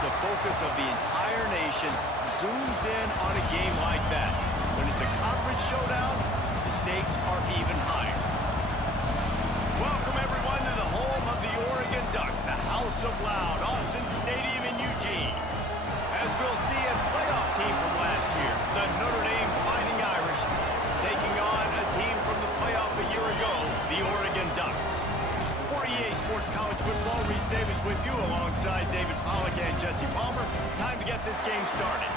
the focus of the entire nation zooms in on a game like that. When it's a conference showdown, the stakes are even higher. Welcome, everyone, to the home of the Oregon Ducks, the House of Loud, Autzen Stadium in Eugene. As we'll see, a playoff team from last year, the Notre Dame Fighting Irish, taking on a team from the playoff a year ago, the Oregon Ducks. For EA Sports College Football, Reese Davis with you alongside David Pollack and Jesse Palmer. Time to get this game started.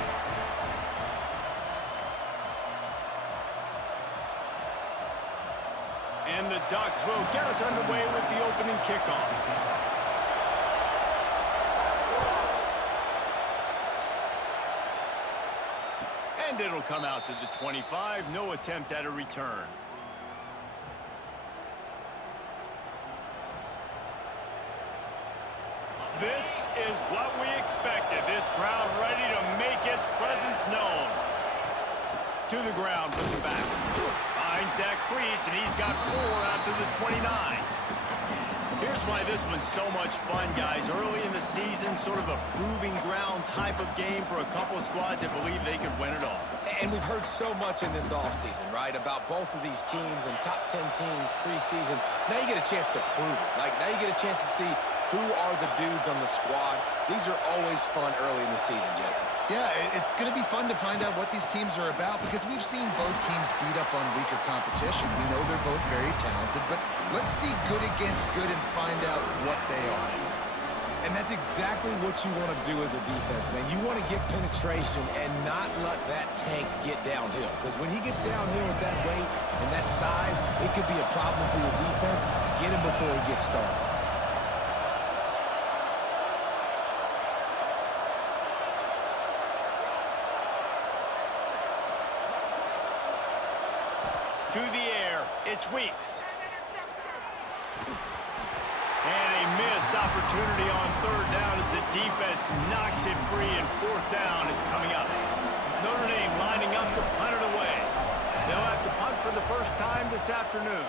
And the Ducks will get us underway with the opening kickoff. And it'll come out to the 25. No attempt at a return. This is what we expected. This crowd ready to make its presence known. To the ground with the back. Finds that crease, and he's got 4 out to the 29. Here's why this one's so much fun, guys. Early in the season, sort of a proving ground type of game for a couple of squads that believe they could win it all. And we've heard so much in this offseason, right, about both of these teams and top 10 teams preseason. Now you get a chance to prove it. Like, now you get a chance to see who are the dudes on the squad. These are always fun early in the season, Jesse. Yeah, it's going to be fun to find out what these teams are about because we've seen both teams beat up on weaker competition. We know they're both very talented, but let's see good against good and find out what they are. And that's exactly what you want to do as a defense, man. You want to get penetration and not let that tank get downhill. Because when he gets downhill with that weight and that size, it could be a problem for your defense. Get him before he gets started. To the air, it's Weeks. And a missed opportunity on 3rd down as the defense knocks it free, and 4th down is coming up. Notre Dame lining up to punt it away. They'll have to punt for the first time this afternoon.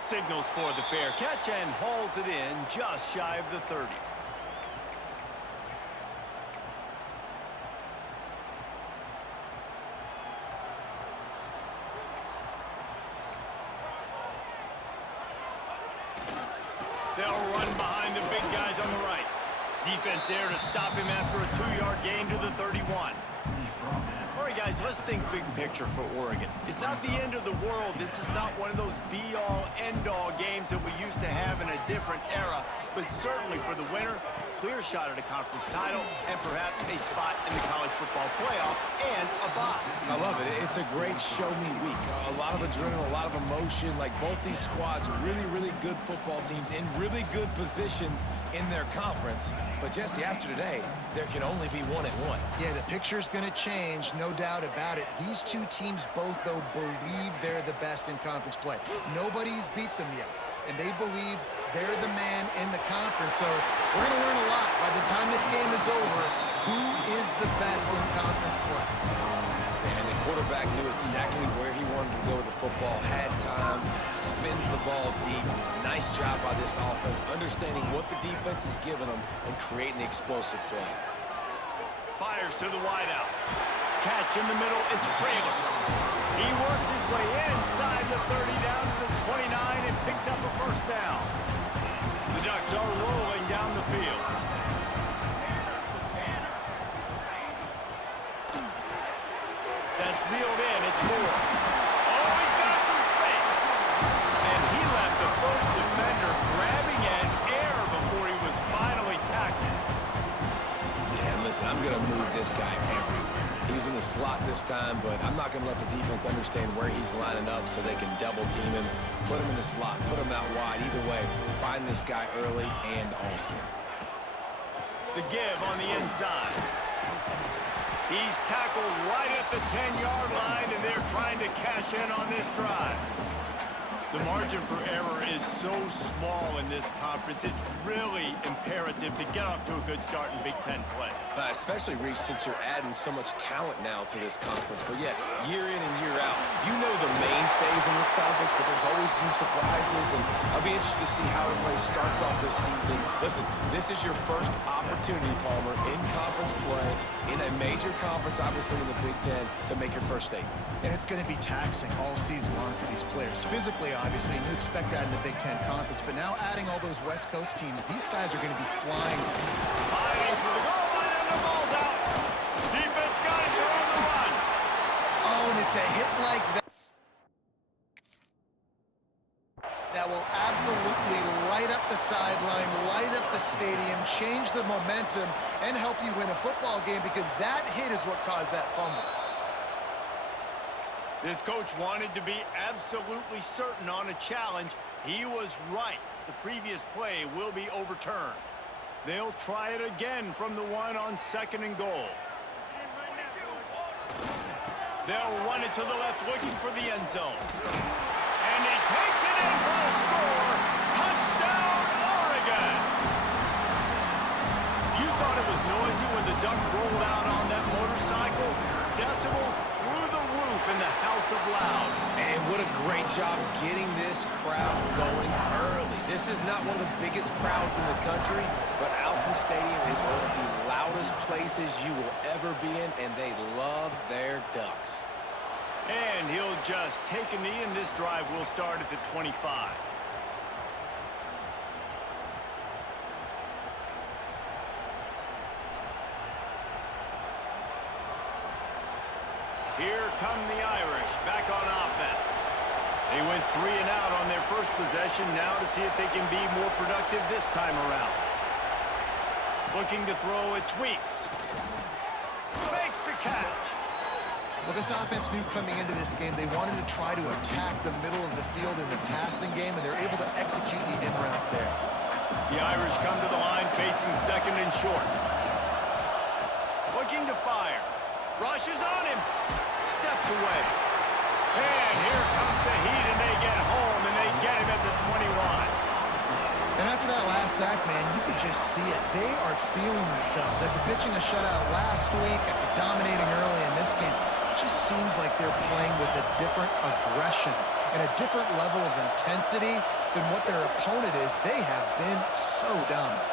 Signals for the fair catch and hauls it in just shy of the 30. They'll run behind the big guys on the right. Defense there to stop him after a 2-yard gain to the 31. All right, guys, let's think big picture for Oregon. It's not the end of the world. This is not one of those be-all, end-all games that we used to have in a different era. But certainly for the winner, clear shot at a conference title and perhaps a spot in the college football playoff and a bye. I love it. It's a great show-me week. A lot of adrenaline, a lot of emotion. Like, both these squads, really, really good football teams in really good positions in their conference. But, Jesse, after today, there can only be 1-1. Yeah, the picture's going to change, no doubt about it. These two teams both, though, believe they're the best in conference play. Nobody's beat them yet, and they believe they're the man in the conference. So we're going to learn a lot. By the time this game is over, who is the best in conference play? And the quarterback knew exactly where he wanted to go with the football, had time, spins the ball deep. Nice job by this offense, understanding what the defense is giving them and creating the explosive play. Fires to the wideout. Catch in the middle, it's Traylor. He works his way inside the 30 down to the 29 and picks up a 1st down. The Ducks are rolling down the field. That's reeled in, it's Moore. Oh, he's got some space. And he left the first defender grabbing at air before he was finally tackled. Yeah, and listen, I'm going to move this guy everywhere. He was in the slot this time, but I'm not going to let the defense understand where he's lining up so they can double team him, put him in the slot, put him out wide. Either way, find this guy early and often. The give on the inside. He's tackled right at the 10-yard line, and they're trying to cash in on this drive. The margin for error is so small in this conference. It's really imperative to get off to a good start in Big Ten play. Especially, Reese, since you're adding so much talent now to this conference. But yet, year in and year out, you know the mainstays in this conference, but there's always some surprises, and I'll be interested to see how everybody starts off this season. Listen, this is your first opportunity, Palmer, in conference play, in a major conference, obviously in the Big Ten, to make your first statement. And it's going to be taxing all season long for these players. Physically, obviously, and you expect that in the Big Ten Conference. But now adding all those West Coast teams, these guys are going to be flying. Fighting for the goal line, and the ball's out. Defense got it. They're on the run. Oh, and it's a hit like that will absolutely light up the sideline, light up the stadium, change the momentum, and help you win a football game, because that hit is what caused that fumble. This coach wanted to be absolutely certain on a challenge. He was right. The previous play will be overturned. They'll try it again from the one on 2nd and goal. They'll run it to the left, looking for the end zone. And he takes it in for a score. Touchdown, Oregon! You thought it was noisy when the Duck rolled out on that motorcycle? Decibels through the roof in the House of Loud. And what a great job getting this crowd going early. This is not one of the biggest crowds in the country, but Allison Stadium is one of the loudest places you will ever be in, and they love their Ducks. And he'll just take a knee, and this drive will start at the 25. Here come the Irish, back on offense. They went 3 and out on their first possession, now to see if they can be more productive this time around. Looking to throw, it's Weeks. Makes the catch. Well, this offense knew coming into this game they wanted to try to attack the middle of the field in the passing game, and they're able to execute the in route there. The Irish come to the line facing 2nd and short. Looking to fire. Rushes on him. Steps away. And here comes the heat, and they get home, and they get him at the 21. And after that last sack, man, you could just see it. They are feeling themselves. After pitching a shutout last week, after dominating early in this game, it just seems like they're playing with a different aggression and a different level of intensity than what their opponent is. They have been so dominant.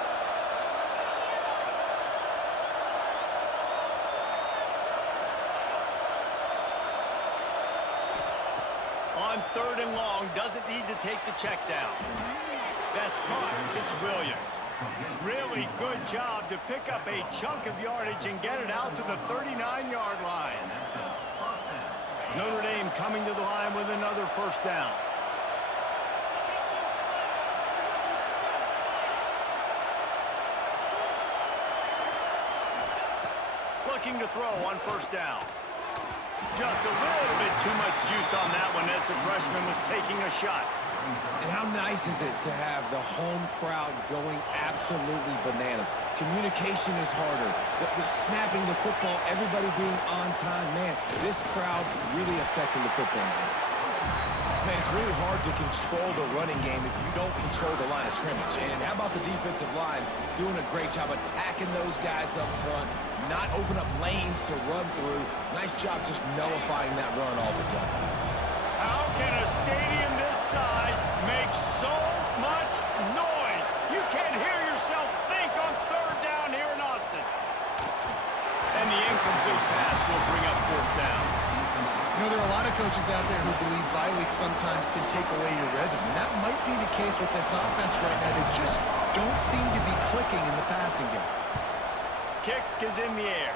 On 3rd and long, doesn't need to take the check down. That's caught. It's Williams. Really good job to pick up a chunk of yardage and get it out to the 39-yard line. Notre Dame coming to the line with another first down. Looking to throw on first down. Just a little bit too much juice on that one as the freshman was taking a shot. And how nice is it to have the home crowd going absolutely bananas? Communication is harder. The snapping the football, everybody being on time. Man, this crowd really affecting the football game. Man, it's really hard to control the running game if you don't control the line of scrimmage. And how about the defensive line doing a great job attacking those guys up front, not open up lanes to run through. Nice job just nullifying that run altogether. How can a stadium this size make so much noise? You can't hear yourself think on 3rd down here in Austin. And the incomplete pass will bring up 4th down. You know, there are a lot of coaches out there who believe bye weeks sometimes can take away your rhythm, and that might be the case with this offense right now. They just don't seem to be clicking in the passing game. Kick is in the air.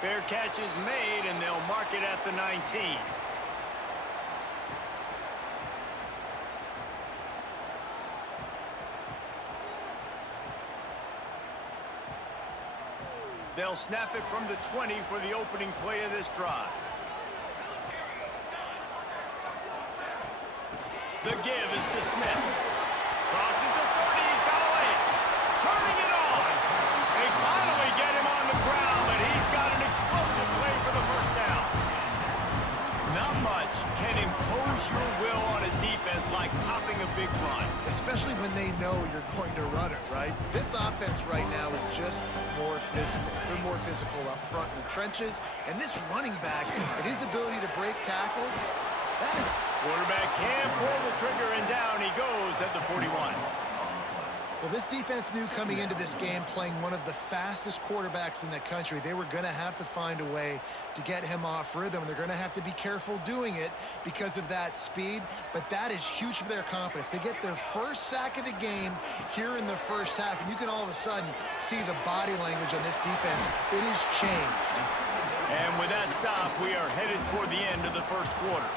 Fair catch is made, and they'll mark it at the 19. They'll snap it from the 20 for the opening play of this drive. The give is to Smith. Crosses the 30, he's got away. Turning it on. They finally get him on the ground, but he's got an explosive play for the first down. Not much can impose especially when they know you're going to run it, right? This offense right now is just more physical. They're more physical up front in the trenches, and this running back and his ability to break tackles, that is... Quarterback can pull the trigger, and down he goes at the 41. Well, this defense knew coming into this game, playing one of the fastest quarterbacks in the country, they were going to have to find a way to get him off rhythm. They're going to have to be careful doing it because of that speed, but that is huge for their confidence. They get their first sack of the game here in the first half, and you can all of a sudden see the body language on this defense. It has changed. And with that stop, we are headed toward the end of the first quarter.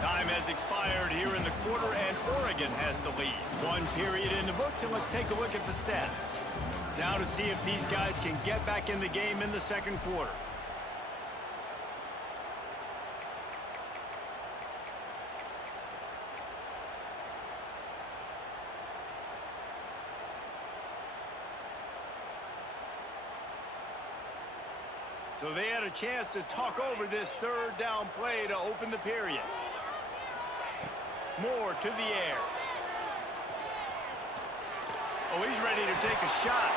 Time has expired here in the quarter, and Oregon has the lead. One period in the books, and let's take a look at the stats. Now to see if these guys can get back in the game in the second quarter. So they had a chance to talk over this third down play to open the period. Moore to the air. Oh, he's ready to take a shot.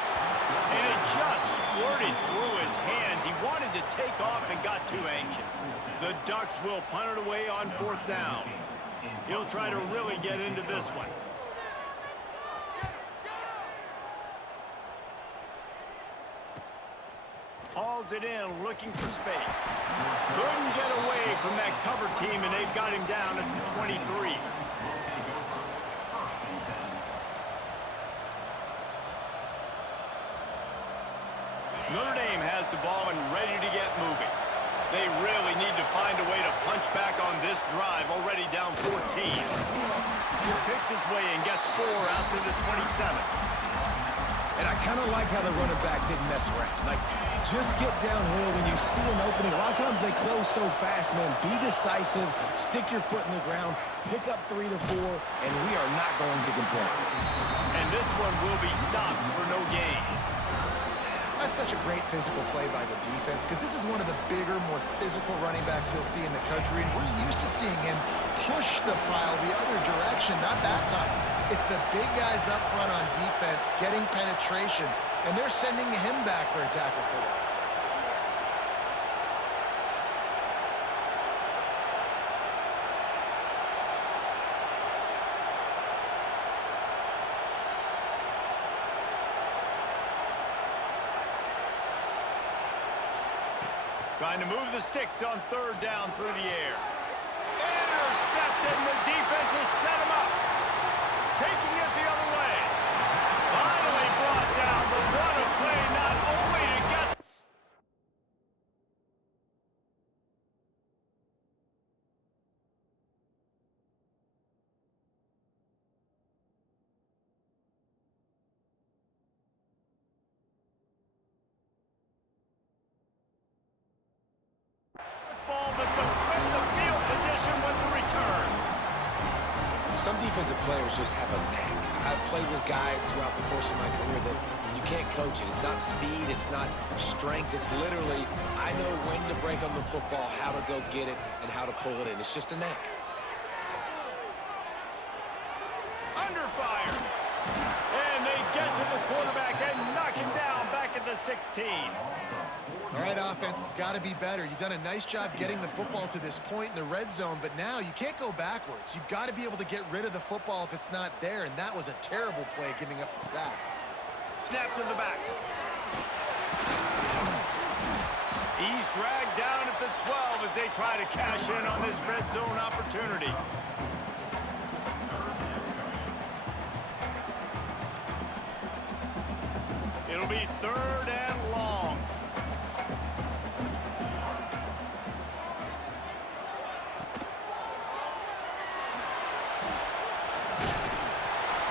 And it just squirted through his hands. He wanted to take off and got too anxious. The Ducks will punt it away on fourth down. He'll try to really get into this one. Hauls it in, looking for space. Couldn't get away from that cover team, and they've got him down at the 23. Notre Dame has the ball and ready to get moving. They really need to find a way to punch back on this drive, already down 14. Picks his way and gets 4 out to the 27. And I kind of like how the running back didn't mess around. Like, just get downhill when you see an opening. A lot of times they close so fast, man. Be decisive, stick your foot in the ground, pick up 3 to 4, and we are not going to complain. And this one will be stopped for no gain. That's such a great physical play by the defense because this is one of the bigger, more physical running backs you'll see in the country, and we're used to seeing him push the pile the other direction. Not that time. It's the big guys up front on defense getting penetration, and they're sending him back for a tackle for that. Trying to move the sticks on third down through the air. Intercepted, and the defense has set him up. Taking it the other way. Finally brought down, but what a play not only to get... Ball, but to threaten the field position with the return. Some defensive players just have a knack. I've played with guys throughout the course of my career that you can't coach it. It's not speed, it's not strength. It's literally, I know when to break on the football, how to go get it, and how to pull it in. It's just a knack. Under fire. And they get to the quarterback and knock him down back at the 16. All right, offense, it's got to be better. You've done a nice job getting the football to this point in the red zone, but now you can't go backwards. You've got to be able to get rid of the football if it's not there, and that was a terrible play giving up the sack. Snap to the back. He's dragged down at the 12 as they try to cash in on this red zone opportunity. It'll be third and long.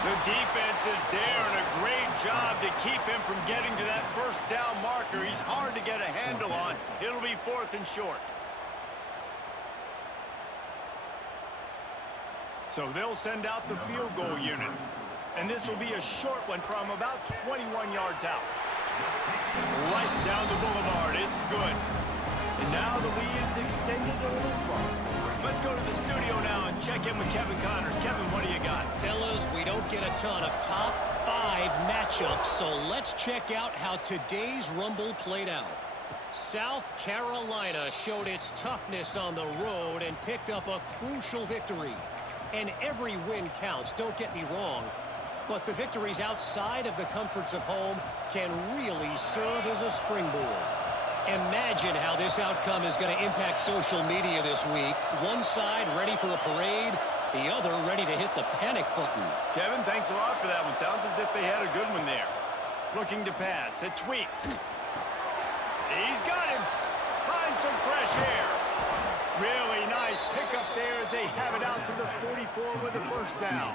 The defense is there, and a great job to keep him from getting to that first down marker. He's hard to get a handle on. It'll be 4th and short. So they'll send out the field goal unit. And this will be a short one from about 21 yards out. Right down the boulevard. It's good. And now the lead is extended a little further. Let's go to the studio now and check in with Kevin Connors. Kevin, what do you got? Fellas, we don't get a ton of top 5 matchups, so let's check out how today's Rumble played out. South Carolina showed its toughness on the road and picked up a crucial victory. And every win counts, don't get me wrong, but the victories outside of the comforts of home can really serve as a springboard. Imagine how this outcome is going to impact social media this week. One side ready for a parade, the other ready to hit the panic button. Kevin, thanks a lot for that one. Sounds as if they had a good one there. Looking to pass. It's Weeks. He's got him. Find some fresh air. Really nice pickup there as they have it out to the 44 with a first down.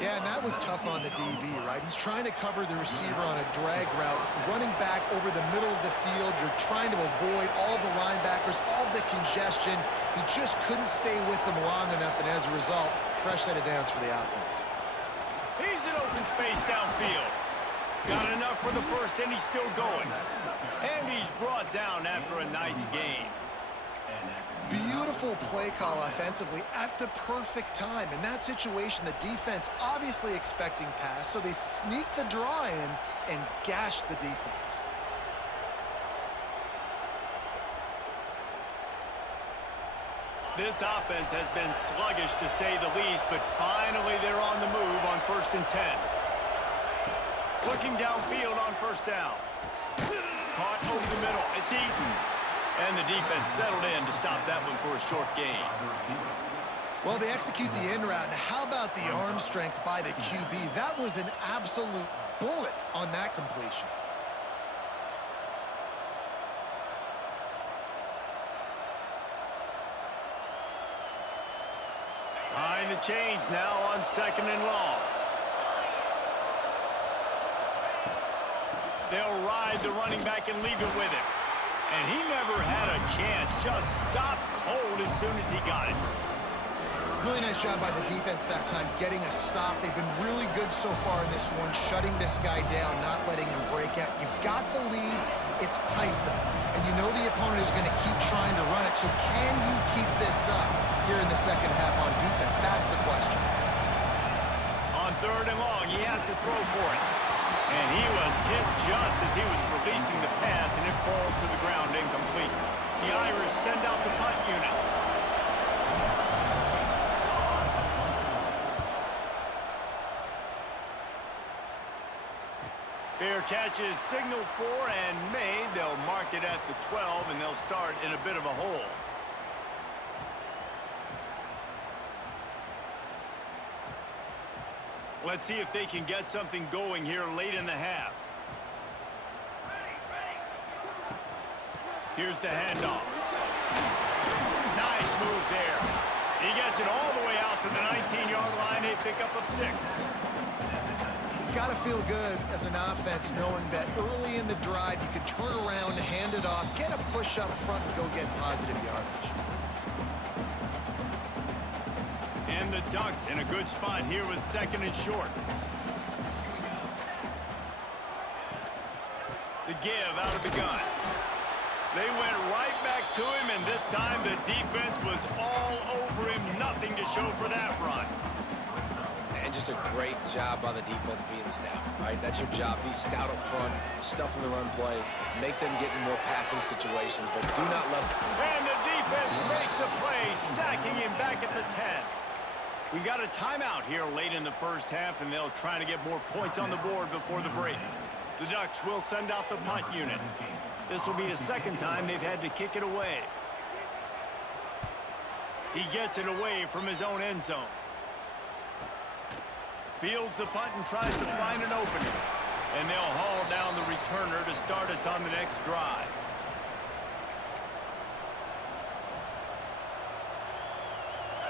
Yeah, and that was tough on the DB, right? He's trying to cover the receiver on a drag route, running back over the middle of the field. You're trying to avoid all the linebackers, all the congestion. He just couldn't stay with them long enough, and as a result, fresh set of downs for the offense. He's in open space downfield. Got enough for the first, and he's still going. And he's brought down after a nice gain. Beautiful play call offensively at the perfect time. In that situation, the defense obviously expecting pass, so they sneak the draw in and gash the defense. This offense has been sluggish to say the least, but finally they're on the move on 1st and 10. Looking downfield on first down. Caught over the middle. It's Eaton. And the defense settled in to stop that one for a short gain. Well, they execute the in route. Now, how about the arm strength by the QB? That was an absolute bullet on that completion. Behind the chains now on 2nd and long. They'll ride the running back and leave it with him. And he never had a chance. Just stopped cold as soon as he got it. Really nice job by the defense that time, getting a stop. They've been really good so far in this one, shutting this guy down, not letting him break out. You've got the lead. It's tight, though. And you know the opponent is going to keep trying to run it. So can you keep this up here in the second half on defense? That's the question. On 3rd and long, he has to throw for it. And he was hit just as he was releasing the pass, and it falls to the ground incomplete. The Irish send out the punt unit. Fair catch is signaled for and made. They'll mark it at the 12, and they'll start in a bit of a hole. Let's see if they can get something going here late in the half. Here's the handoff. Nice move there. He gets it all the way out to the 19-yard line, a pickup of 6. It's got to feel good as an offense knowing that early in the drive you can turn around, hand it off, get a push up front, and go get positive yardage. And the Ducks in a good spot here with 2nd and short. The give out of the gun. They went right back to him, and this time the defense was all over him. Nothing to show for that run. And just a great job by the defense being stout, right? That's your job. Be stout up front, stuff in the run play, make them get in more passing situations, but do not let them. And the defense makes a play, sacking him back at the 10. We got a timeout here late in the first half, and they'll try to get more points on the board before the break. The Ducks will send out the punt unit. This will be the 2nd time they've had to kick it away. He gets it away from his own end zone. Fields the punt and tries to find an opening. And they'll haul down the returner to start us on the next drive.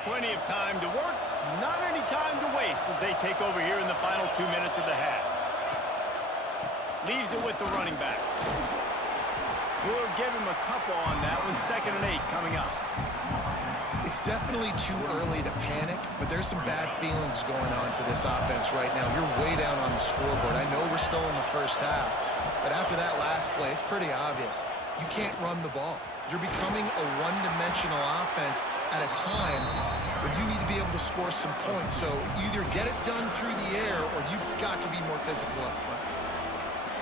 Plenty of time to work, not any time to waste as they take over here in the final 2 minutes of the half. Leaves it with the running back. We'll give him a couple on that one. 2nd and 8 coming up. It's definitely too early to panic, but there's some bad feelings going on for this offense right now. You're way down on the scoreboard. I know we're still in the first half, but after that last play, it's pretty obvious. You can't run the ball. You're becoming a one-dimensional offense, at a time when you need to be able to score some points. So either get it done through the air or you've got to be more physical up front.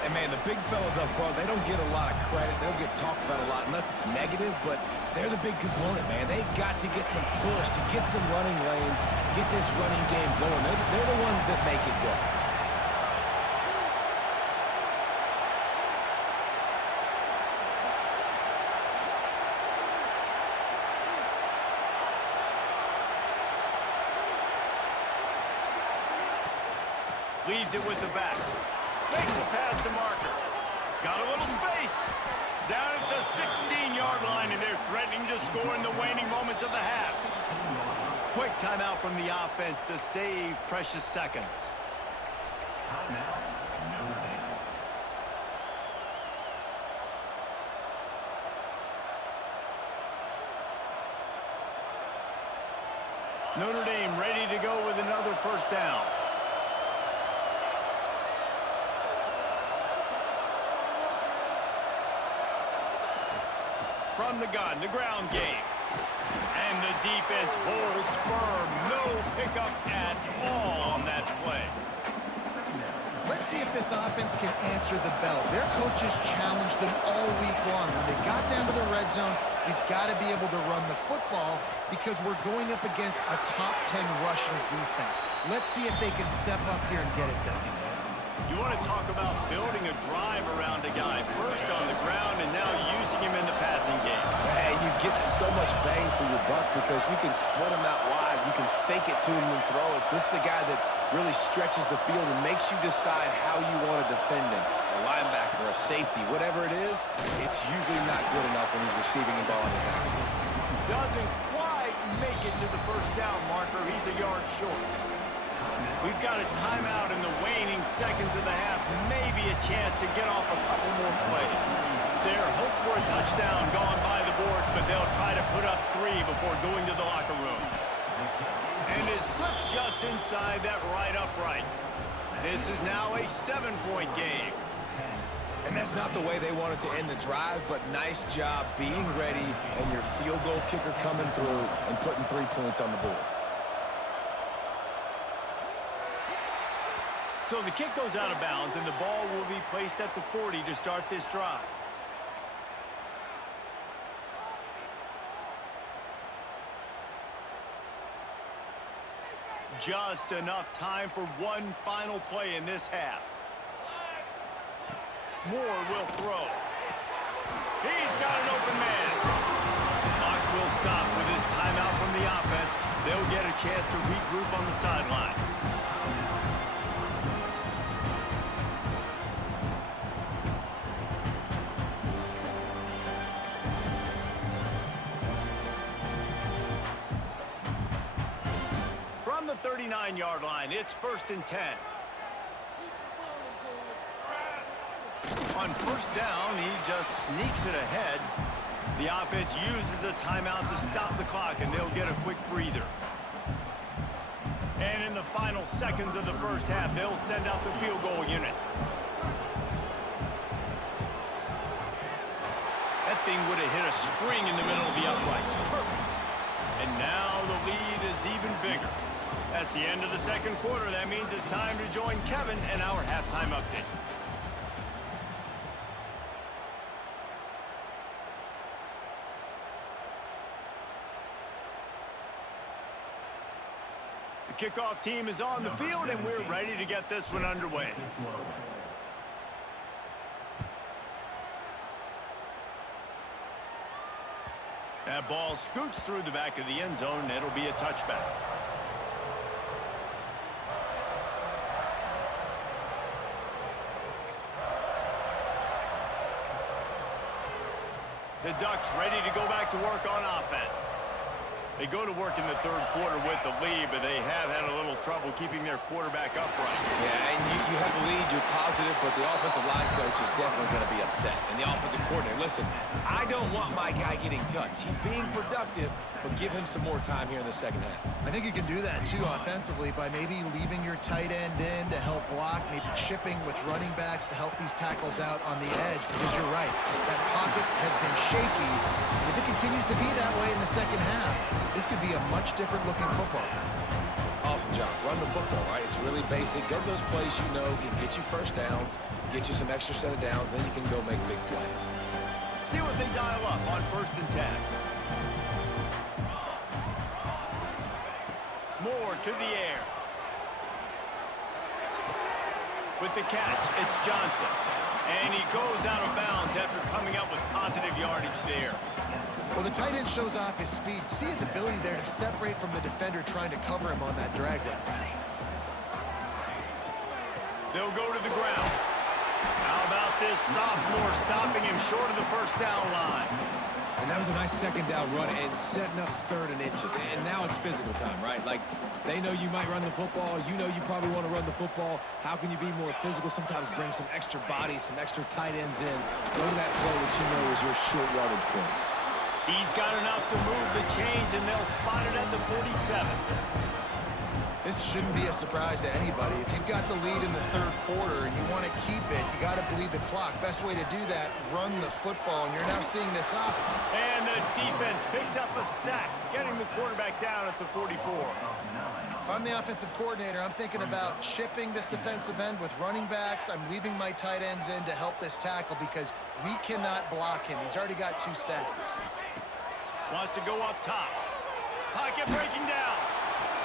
And, man, the big fellas up front, they don't get a lot of credit. They don't get talked about a lot unless it's negative, but they're the big component, man. They've got to get some push, to get some running lanes, get this running game going. They're the ones that make it go. Leaves it with the back. Makes a pass to Marker. Got a little space. Down at the 16-yard line, and they're threatening to score in the waning moments of the half. Quick timeout from the offense to save precious seconds. Notre Dame ready to go with another first down. From the gun, the ground game. And the defense holds firm. No pickup at all on that play. Let's see if this offense can answer the bell. Their coaches challenged them all week long. When they got down to the red zone, we've got to be able to run the football because we're going up against a top 10 rushing defense. Let's see if they can step up here and get it done. You want to talk about building a drive around a guy. First on the ground and now using him in the passing game. And you get so much bang for your buck because you can split him out wide. You can fake it to him and throw it. This is the guy that really stretches the field and makes you decide how you want to defend him. A linebacker, a safety, whatever it is, it's usually not good enough when he's receiving the ball in the backfield. Doesn't quite make it to the first down marker. He's a yard short. We've got a timeout in the waning seconds of the half. Maybe a chance to get off a couple more plays. Their hope for a touchdown gone by the boards, but they'll try to put up 3 before going to the locker room. And it slips just inside that right upright. This is now a 7-point game. And that's not the way they wanted to end the drive, but nice job being ready and your field goal kicker coming through and putting 3 points on the board. So the kick goes out of bounds, and the ball will be placed at the 40 to start this drive. Just enough time for one final play in this half. Moore will throw. He's got an open man. The clock will stop with this timeout from the offense. They'll get a chance to regroup on the sideline. From the 39-yard line, it's 1st and 10. On first down, he just sneaks it ahead. The offense uses a timeout to stop the clock, and they'll get a quick breather. And in the final seconds of the first half, they'll send out the field goal unit. That thing would have hit a string in the middle of the uprights. Perfect. And now the lead is even bigger. That's the end of the second quarter. That means it's time to join Kevin and our halftime update. The kickoff team is on the field, and we're ready to get this one underway. That ball scoots through the back of the end zone, and it'll be a touchback. The Ducks ready to go back to work on offense. They go to work in the third quarter with the lead, but they have had a little trouble keeping their quarterback upright. Yeah, and you have the lead, you're positive, but the offensive line coach is definitely going to be upset. And the offensive coordinator, listen, I don't want my guy getting touched. He's being productive, but give him some more time here in the second half. I think you can do that, too, offensively, by maybe leaving your tight end in to help block, maybe chipping with running backs to help these tackles out on the edge, because you're right. That pocket has been shaky, and if it continues to be that way in the second half, This could be a much different looking football. Awesome job. Run the football, right? It's really basic. Go to those plays you know can get you first downs, get you some extra set of downs, then you can go make big plays. See what they dial up on 1st and 10. Moore to the air. With the catch, it's Johnson. And he goes out of bounds after coming up with positive yardage there. Well, the tight end shows off his speed. See his ability there to separate from the defender trying to cover him on that drag route. They'll go to the ground. How about this sophomore stopping him short of the first down line? And that was a nice second down run and setting up 3rd and inches. And now it's physical time, right? Like, they know you might run the football. You know you probably want to run the football. How can you be more physical? Sometimes bring some extra bodies, some extra tight ends in. Go to that play that you know is your short yardage play. He's got enough to move the chains, and they'll spot it at the 47. This shouldn't be a surprise to anybody. If you've got the lead in the 3rd quarter and you want to keep it, you got to bleed the clock. Best way to do that, run the football, and you're now seeing this often. And the defense picks up a sack, getting the quarterback down at the 44. If I'm the offensive coordinator, I'm thinking about chipping this defensive end with running backs. I'm leaving my tight ends in to help this tackle because we cannot block him. He's already got 2 sacks. Wants to go up top. Pocket breaking down.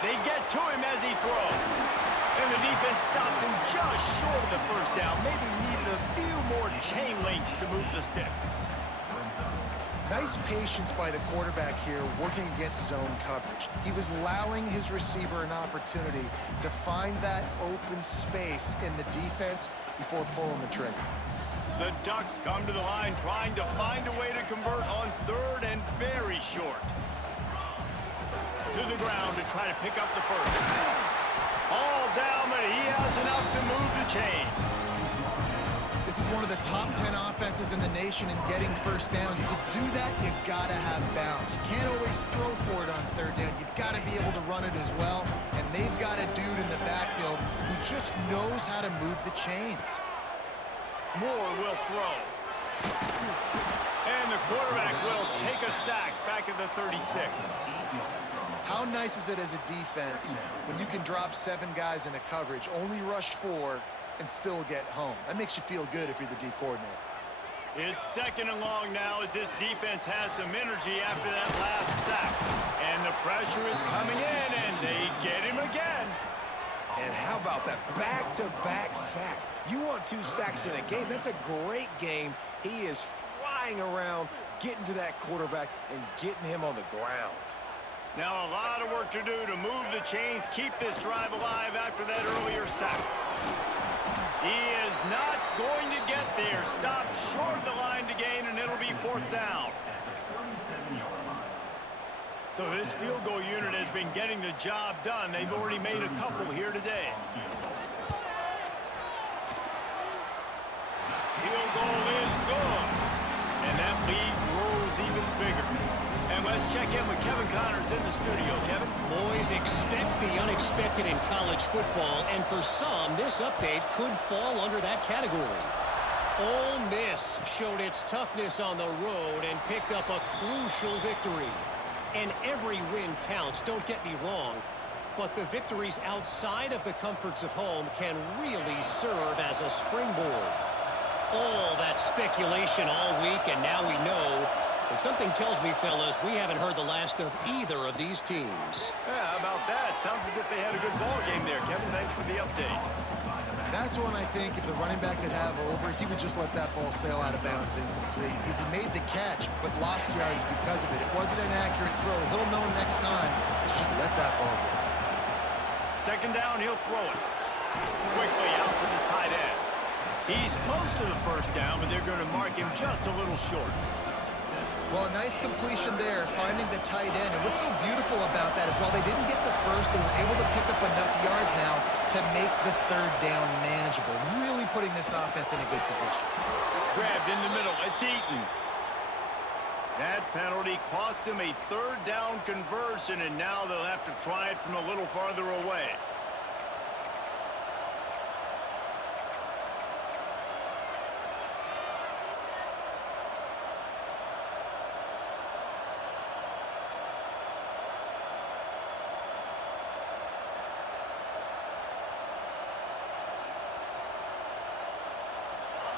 They get to him as he throws. And the defense stops him just short of the first down. Maybe needed a few more chain links to move the sticks. Nice patience by the quarterback here working against zone coverage. He was allowing his receiver an opportunity to find that open space in the defense before pulling the trigger. The Ducks come to the line trying to find a way to convert on 3rd and very short. To the ground to try to pick up the first. All down, but he has enough to move the chains. This is one of the top 10 offenses in the nation in getting first downs. To do that, you gotta have bounce. You can't always throw for it on 3rd down. You've got to be able to run it as well. And they've got a dude in the backfield who just knows how to move the chains. Moore will throw. And the quarterback will take a sack back at the 36. How nice is it as a defense when you can drop 7 guys into coverage, only rush 4, and still get home? That makes you feel good if you're the D coordinator. It's 2nd and long now as this defense has some energy after that last sack. And the pressure is coming in, and they get him again. And how about that back-to-back sacks? You want 2 sacks in a game. That's a great game. He is flying around, getting to that quarterback, and getting him on the ground. Now a lot of work to do to move the chains, keep this drive alive after that earlier sack. He is not going to get there. Stopped short of the line to gain, and it'll be 4th down. So this field goal unit has been getting the job done. They've already made a couple here today. Field goal is good. And that lead grows even bigger. And let's check in with Kevin Connors in the studio. Kevin? Boys, expect the unexpected in college football, and for some, this update could fall under that category. Ole Miss showed its toughness on the road and picked up a crucial victory. And every win counts, don't get me wrong, but the victories outside of the comforts of home can really serve as a springboard. All that speculation all week, and now we know. But something tells me, fellas, we haven't heard the last of either of these teams. Yeah, how about that? Sounds as if they had a good ball game there, Kevin. Thanks for the update. That's one I think if the running back could have over, he would just let that ball sail out of bounds incomplete because he made the catch but lost yards because of it. It wasn't an accurate throw. He'll know next time to just let that ball go. 2nd down, he'll throw it. Quickly out to the tight end. He's close to the first down, but they're going to mark him just a little short. Well, a nice completion there, finding the tight end. And what's so beautiful about that is while they didn't get the first, they were able to pick up enough yards now to make the 3rd down manageable, really putting this offense in a good position. Grabbed in the middle. It's Eaton. That penalty cost them a 3rd down conversion, and now they'll have to try it from a little farther away.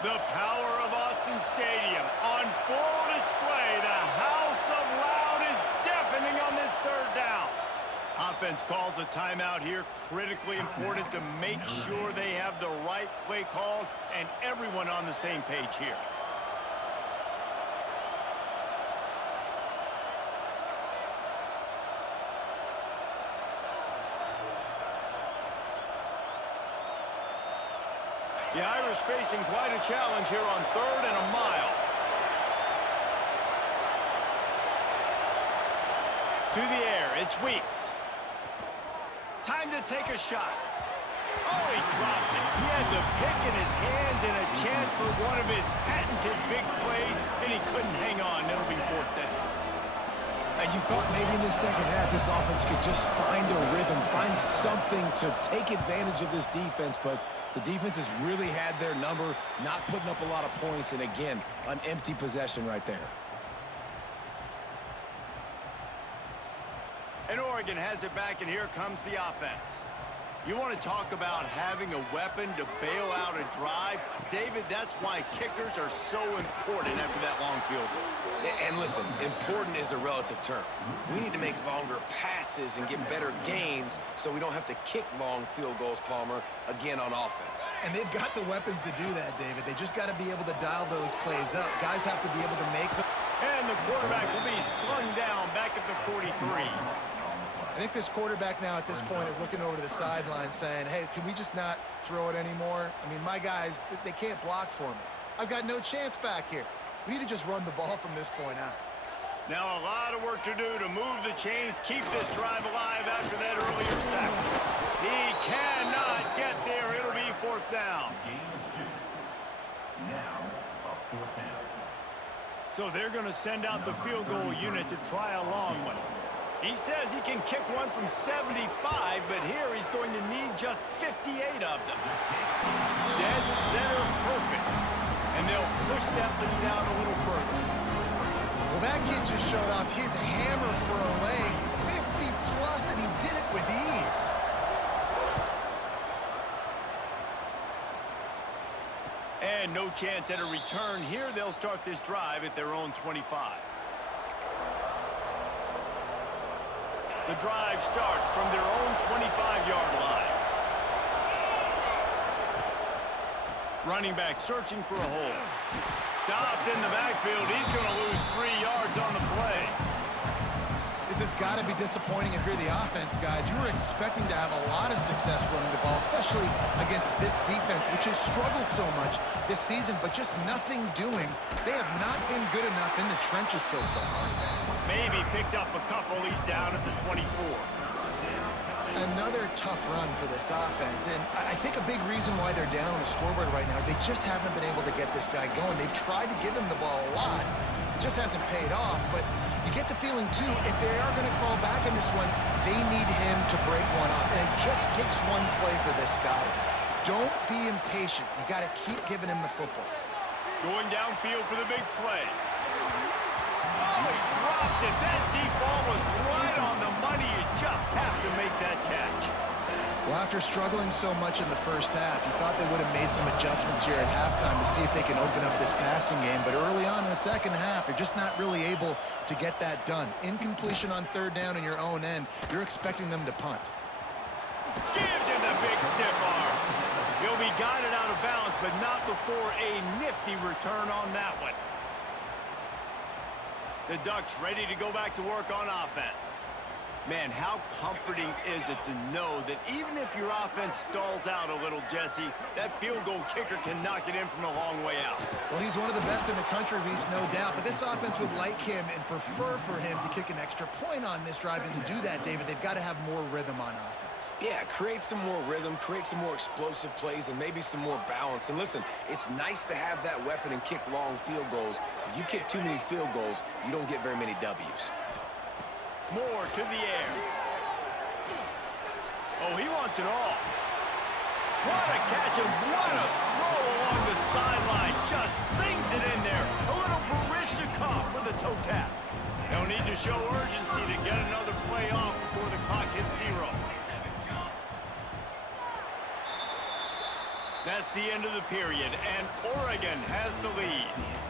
The power of Autzen Stadium on full display. The house of loud is deafening on this third down. Offense calls a timeout here. Critically important to make sure they have the right play called and everyone on the same page here. The Irish facing quite a challenge here on 3rd and a mile. To the air, it's Weeks. Time to take a shot. Oh, he dropped it. He had the pick in his hands and a chance for one of his patented big plays, and he couldn't hang on. It'll be 4th down. And you thought maybe in the second half this offense could just find a rhythm, find something to take advantage of this defense, but the defense has really had their number, not putting up a lot of points, and again, an empty possession right there. And Oregon has it back, and here comes the offense. You want to talk about having a weapon to bail out a drive? David, that's why kickers are so important after that long field goal. And listen, important is a relative term. We need to make longer passes and get better gains so we don't have to kick long field goals, Palmer, again on offense. And they've got the weapons to do that, David. They just got to be able to dial those plays up. Guys have to be able to make them. And the quarterback will be slung down back at the 43. I think this quarterback now at this point is looking over to the sideline saying, hey, can we just not throw it anymore? I mean, my guys, they can't block for me. I've got no chance back here. We need to just run the ball from this point out. Now a lot of work to do to move the chains, keep this drive alive after that earlier sack. He cannot get there. It'll be 4th down. So they're going to send out the field goal unit to try a long one. He says he can kick one from 75, but here he's going to need just 58 of them. Dead center perfect. And they'll push that lead out a little further. Well, that kid just showed off his hammer for a leg, 50+, and he did it with ease. And no chance at a return here. They'll start this drive at their own 25. The drive starts from their own 25-yard line. Running back searching for a hole. Stopped in the backfield. He's going to lose 3 yards on the play. This has got to be disappointing if you're the offense, guys. You were expecting to have a lot of success running the ball, especially against this defense, which has struggled so much this season, but just nothing doing. They have not been good enough in the trenches so far. Maybe picked up a couple. He's down at the 24. Another tough run for this offense, and I think a big reason why they're down on the scoreboard right now is they just haven't been able to get this guy going. They've tried to give him the ball a lot. It just hasn't paid off, but you get the feeling, too, if they are going to fall back in this one, they need him to break one off, and it just takes one play for this guy. Don't be impatient. You got to keep giving him the football. Going downfield for the big play. Oh, he dropped it. That deep ball was right on the money. You just have to make that catch. Well, after struggling so much in the first half, you thought they would have made some adjustments here at halftime to see if they can open up this passing game. But early on in the second half, they're just not really able to get that done. Incompletion on 3rd down in your own end, you're expecting them to punt. Gives him the big stiff arm. He'll be guided out of bounds, but not before a nifty return on that one. The Ducks ready to go back to work on offense. Man, how comforting is it to know that even if your offense stalls out a little, Jesse, that field goal kicker can knock it in from a long way out. Well, he's one of the best in the country, Reese, no doubt. But this offense would like him and prefer for him to kick an extra point on this drive. And to do that, David, they've got to have more rhythm on offense. Yeah, create some more rhythm, create some more explosive plays, and maybe some more balance. And listen, it's nice to have that weapon and kick long field goals. If you kick too many field goals, you don't get very many W's. Moore to the air. Oh, he wants it all. What a catch and what a throw along the sideline. Just sinks it in there. A little Baryshnikov for the toe tap. They'll need to show urgency to get another play off before the clock hits 0. That's the end of the period, and Oregon has the lead.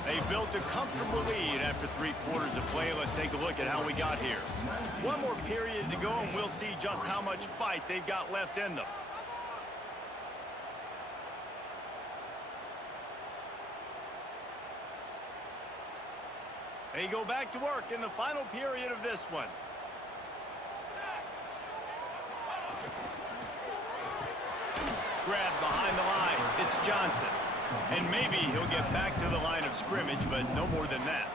They built a comfortable lead after 3 quarters of play. Let's take a look at how we got here. One more period to go, and we'll see just how much fight they've got left in them. They go back to work in the final period of this one. Grab behind the line. It's Johnson. And maybe he'll get back to the line of scrimmage, but no more than that.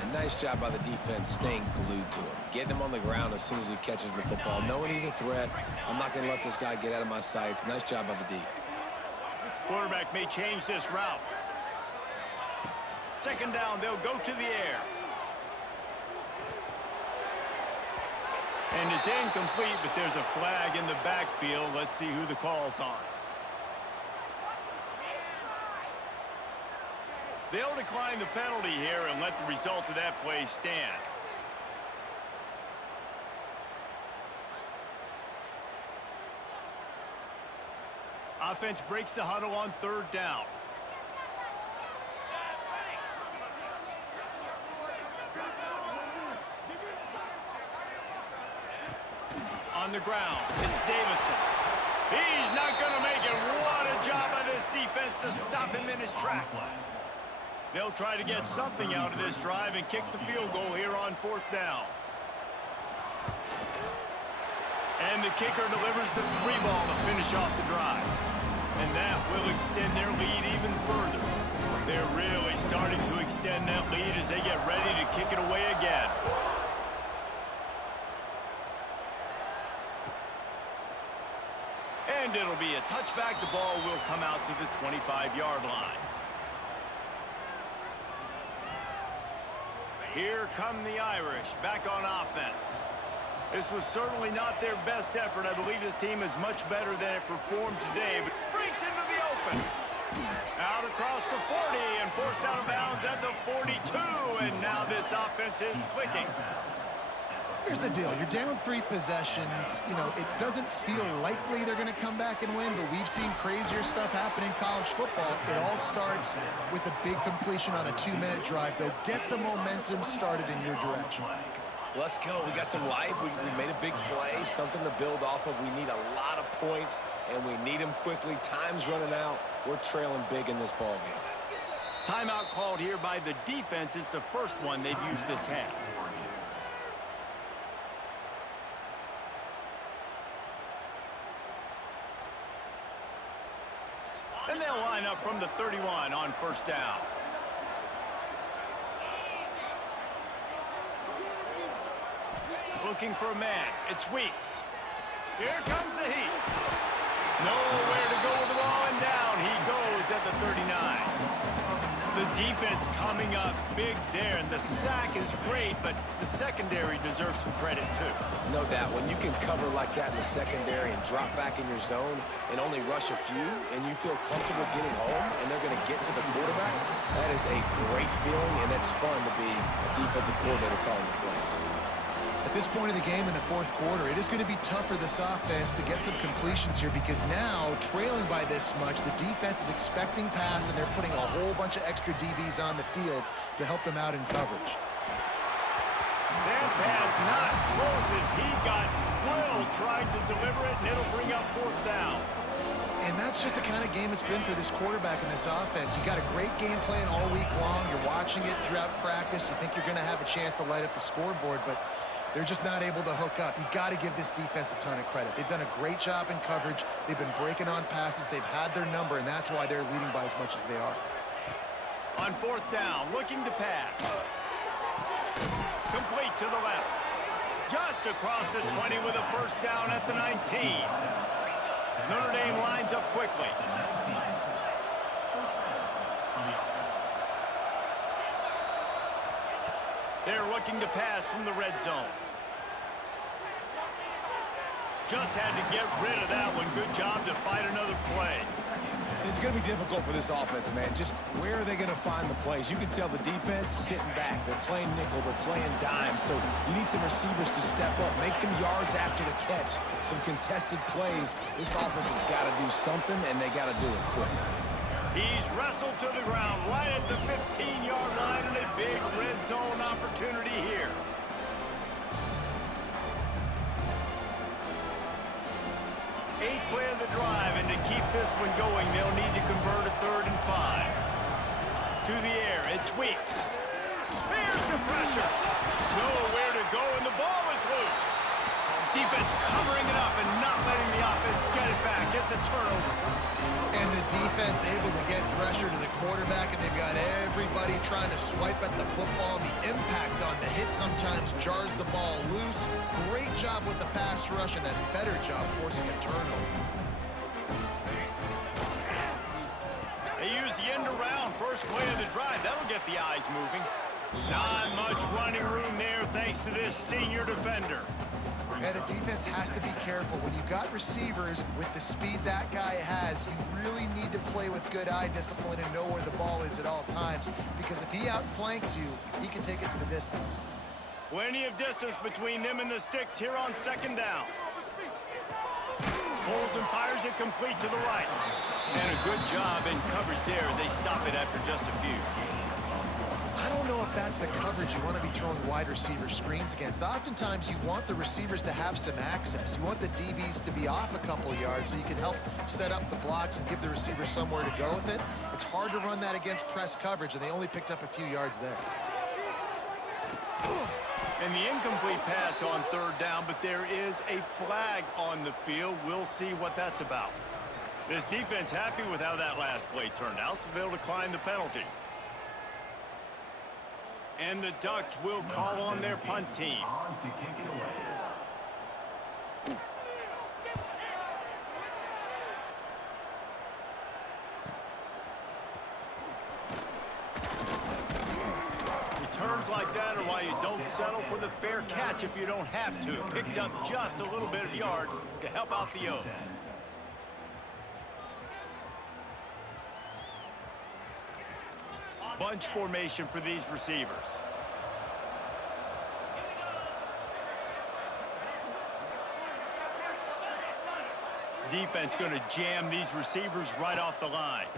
And nice job by the defense staying glued to him. Getting him on the ground as soon as he catches the football. Knowing he's a threat, I'm not going to let this guy get out of my sights. Nice job by the D. Quarterback may change this route. Second down, they'll go to the air. And it's incomplete, but there's a flag in the backfield. Let's see who the call's on. They'll decline the penalty here and let the result of that play stand. Offense breaks the huddle on 3rd down. On the ground, it's Davison. He's not going to make it. What a job by this defense to stop him in his tracks. They'll try to get something out of this drive and kick the field goal here on 4th down. And the kicker delivers the 3-ball to finish off the drive. And that will extend their lead even further. They're really starting to extend that lead as they get ready to kick it away again. And it'll be a touchback. The ball will come out to the 25-yard line. Here come the Irish back on offense. This was certainly not their best effort. I believe this team is much better than it performed today, but breaks into the open. Out across the 40 and forced out of bounds at the 42, and now this offense is clicking. Here's the deal. You're down 3 possessions. You know, it doesn't feel likely they're going to come back and win, but we've seen crazier stuff happen in college football. It all starts with a big completion on a 2-minute drive. They'll get the momentum started in your direction. Let's go. We got some life. We made a big play, something to build off of. We need a lot of points, and we need them quickly. Time's running out. We're trailing big in this ball game. Timeout called here by the defense. It's the first one they've used this half. And they'll line up from the 31 on 1st down. Looking for a man. It's Weeks. Here comes the heat. Nowhere to go with the ball, and down he goes at the 39. The defense coming up big there, and the sack is great, but the secondary deserves some credit too. No doubt. When you can cover like that in the secondary and drop back in your zone and only rush a few, and you feel comfortable getting home, and they're going to get to the quarterback, that is a great feeling, and it's fun to be a defensive coordinator calling the plays. At this point of the game in the 4th quarter, it is going to be tough for this offense to get some completions here because now, trailing by this much, the defense is expecting pass, and they're putting a whole bunch of extra DBs on the field to help them out in coverage. That pass not close as he got twirled trying to deliver it, and it'll bring up 4th down. And that's just the kind of game it's been for this quarterback in this offense. You got a great game plan all week long. You're watching it throughout practice. You think you're going to have a chance to light up the scoreboard, but they're just not able to hook up. You got to give this defense a ton of credit. They've done a great job in coverage. They've been breaking on passes. They've had their number, and that's why they're leading by as much as they are. On 4th down, looking to pass. Complete to the left. Just across the 20 with a 1st down at the 19. Notre Dame lines up quickly. They're looking to pass from the red zone. Just had to get rid of that one. Good job to fight another play. It's going to be difficult for this offense, man. Just where are they going to find the plays? You can tell the defense sitting back. They're playing nickel. They're playing dime. So you need some receivers to step up, make some yards after the catch, some contested plays. This offense has got to do something, and they got to do it quick. He's wrestled to the ground right at the 15-yard line, and a big red zone opportunity here. Eighth play of the drive, and to keep this one going, they'll need to convert a 3rd and 5. To the air, it's Weeks. There's the pressure. Nowhere to go, and the ball is loose. Defense covering it up and not letting the offense get it back. It's a turnover. And the defense able to get pressure to the quarterback, and they've got everybody trying to swipe at the football. The impact on the hit sometimes jars the ball loose. Great job with the pass rush, and a better job forcing a turnover. They use the end around first play of the drive. That'll get the eyes moving. Not much running room there thanks to this senior defender. And the defense has to be careful. When you've got receivers with the speed that guy has, you really need to play with good eye discipline and know where the ball is at all times. Because if he outflanks you, he can take it to the distance. Plenty of distance between them and the sticks here on 2nd down. Pulls and fires it complete to the right. And a good job in coverage there as they stop it after just a few. I don't know if that's the coverage you want to be throwing wide receiver screens against. Oftentimes, you want the receivers to have some access. You want the DBs to be off a couple yards so you can help set up the blocks and give the receiver somewhere to go with it. It's hard to run that against press coverage, and they only picked up a few yards there. And the incomplete pass on 3rd down, but there is a flag on the field. We'll see what that's about. This defense happy with how that last play turned out, so they'll decline the penalty. And the Ducks will call on their punt team. Returns like that are why you don't settle for the fair catch if you don't have to. Picks up just a little bit of yards to help out the O. Bunch formation for these receivers. Defense going to jam these receivers right off the line.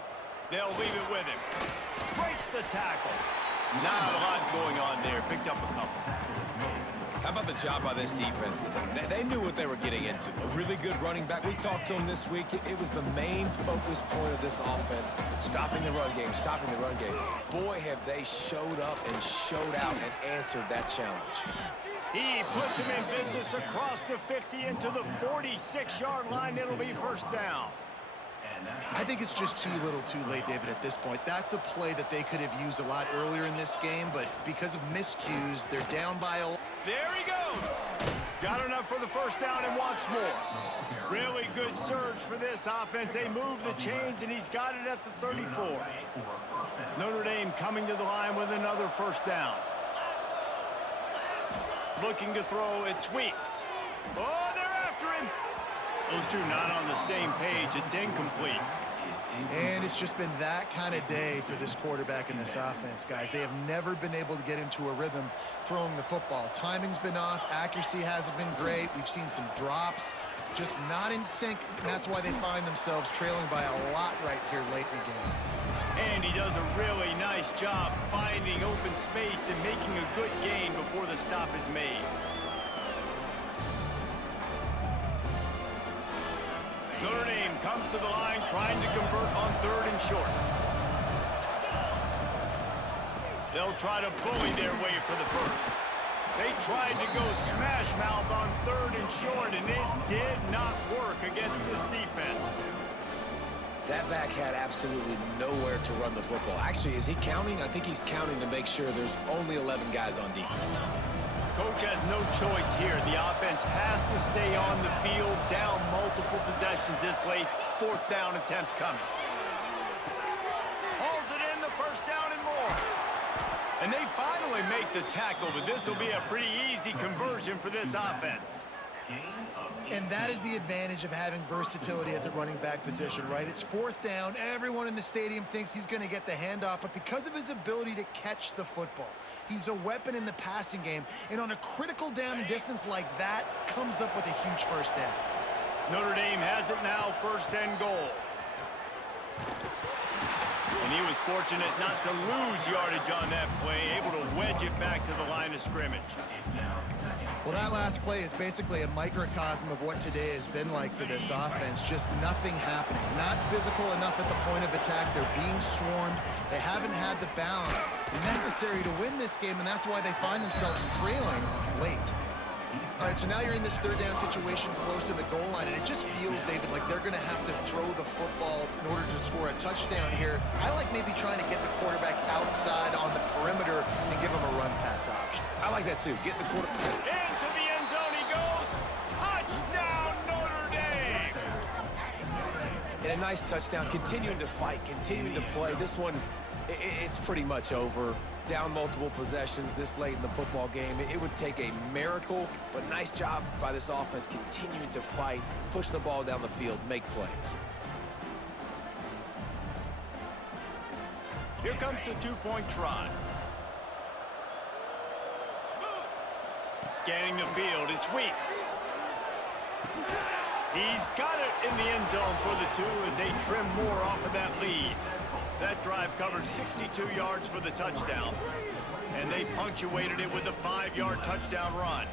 They'll leave it with him. Breaks the tackle. Not a lot going on there. Picked up a couple. How about the job by this defense? They knew what they were getting into. A really good running back. We talked to him this week. It was the main focus point of this offense. Stopping the run game, stopping the run game. Boy, have they showed up and showed out and answered that challenge. He puts him in business across the 50 into the 46-yard line. It'll be 1st down. I think it's just too little too late, David, at this point. That's a play that they could have used a lot earlier in this game, but because of miscues, they're down by a lot. There he goes. Got enough for the 1st down and wants more. Really good surge for this offense. They move the chains, and he's got it at the 34. Notre Dame coming to the line with another 1st down. Looking to throw, it's Weeks. Oh, they're after him. Those two not on the same page. It's incomplete. And it's just been that kind of day for this quarterback in this offense, guys. They have never been able to get into a rhythm throwing the football. Timing's been off. Accuracy hasn't been great. We've seen some drops. Just not in sync, and that's why they find themselves trailing by a lot right here late in the game. And he does a really nice job finding open space and making a good gain before the stop is made. Notre Dame comes to the line trying to convert on 3rd and short. They'll try to bully their way for the 1st. They tried to go smash mouth on 3rd and short, and it did not work against this defense. That back had absolutely nowhere to run the football. Actually, is he counting? I think he's counting to make sure there's only 11 guys on defense. Coach has no choice here. The offense has to stay on the field, down multiple possessions this late. 4th down attempt coming. Hauls it in, the 1st down and more. And they finally make the tackle, but this will be a pretty easy conversion for this offense. And that is the advantage of having versatility at the running back position, right? It's fourth down. Everyone in the stadium thinks he's going to get the handoff, but because of his ability to catch the football, he's a weapon in the passing game. And on a critical down and distance like that, comes up with a huge first down. Notre Dame has it now, 1st and goal. And he was fortunate not to lose yardage on that play, able to wedge it back to the line of scrimmage. Well, that last play is basically a microcosm of what today has been like for this offense. Just nothing happening. Not physical enough at the point of attack. They're being swarmed. They haven't had the balance necessary to win this game, and that's why they find themselves trailing late. All right, so now you're in this 3rd down situation close to the goal line, and it just feels, David, like they're going to have to throw the football in order to score a touchdown here. I like maybe trying to get the quarterback outside on the perimeter and give him a run-pass option. I like that, too. Get the quarterback. Into the end zone he goes. Touchdown, Notre Dame! And a nice touchdown, continuing to fight, continuing to play. This one, it's pretty much over. Down multiple possessions this late in the football game. It would take a miracle, but nice job by this offense continuing to fight, push the ball down the field, make plays. Here comes the 2-point try. Scanning the field, it's Weeks. He's got it in the end zone for the 2 as they trim more off of that lead. That drive covered 62 yards for the touchdown, and they punctuated it with a 5-yard touchdown run.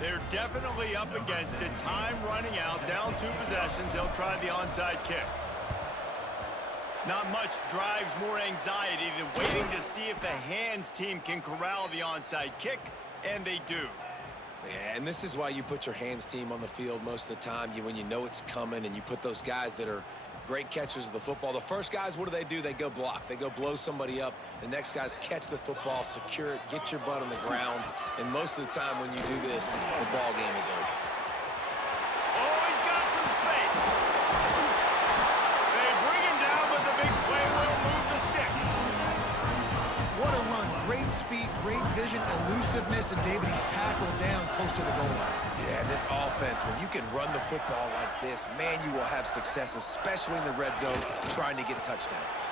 They're definitely up against it. Time running out, down 2 possessions. They'll try the onside kick. Not much drives more anxiety than waiting to see if the hands team can corral the onside kick, and they do. Yeah, and this is why you put your hands team on the field most of the time. When you know it's coming, and you put those guys that are great catchers of the football. The first guys, what do? They go block. They go blow somebody up. The next guys catch the football, secure it, get your butt on the ground. And most of the time when you do this, the ball game is over. Oh, he's got some space. They bring him down, but the big play will move the sticks. What a run. Great speed, great vision, elusiveness, and David, he's tackled down close to the goal line. Yeah, and this offense, when you can run the football like this, man, you will have success, especially in the red zone, trying to get touchdowns.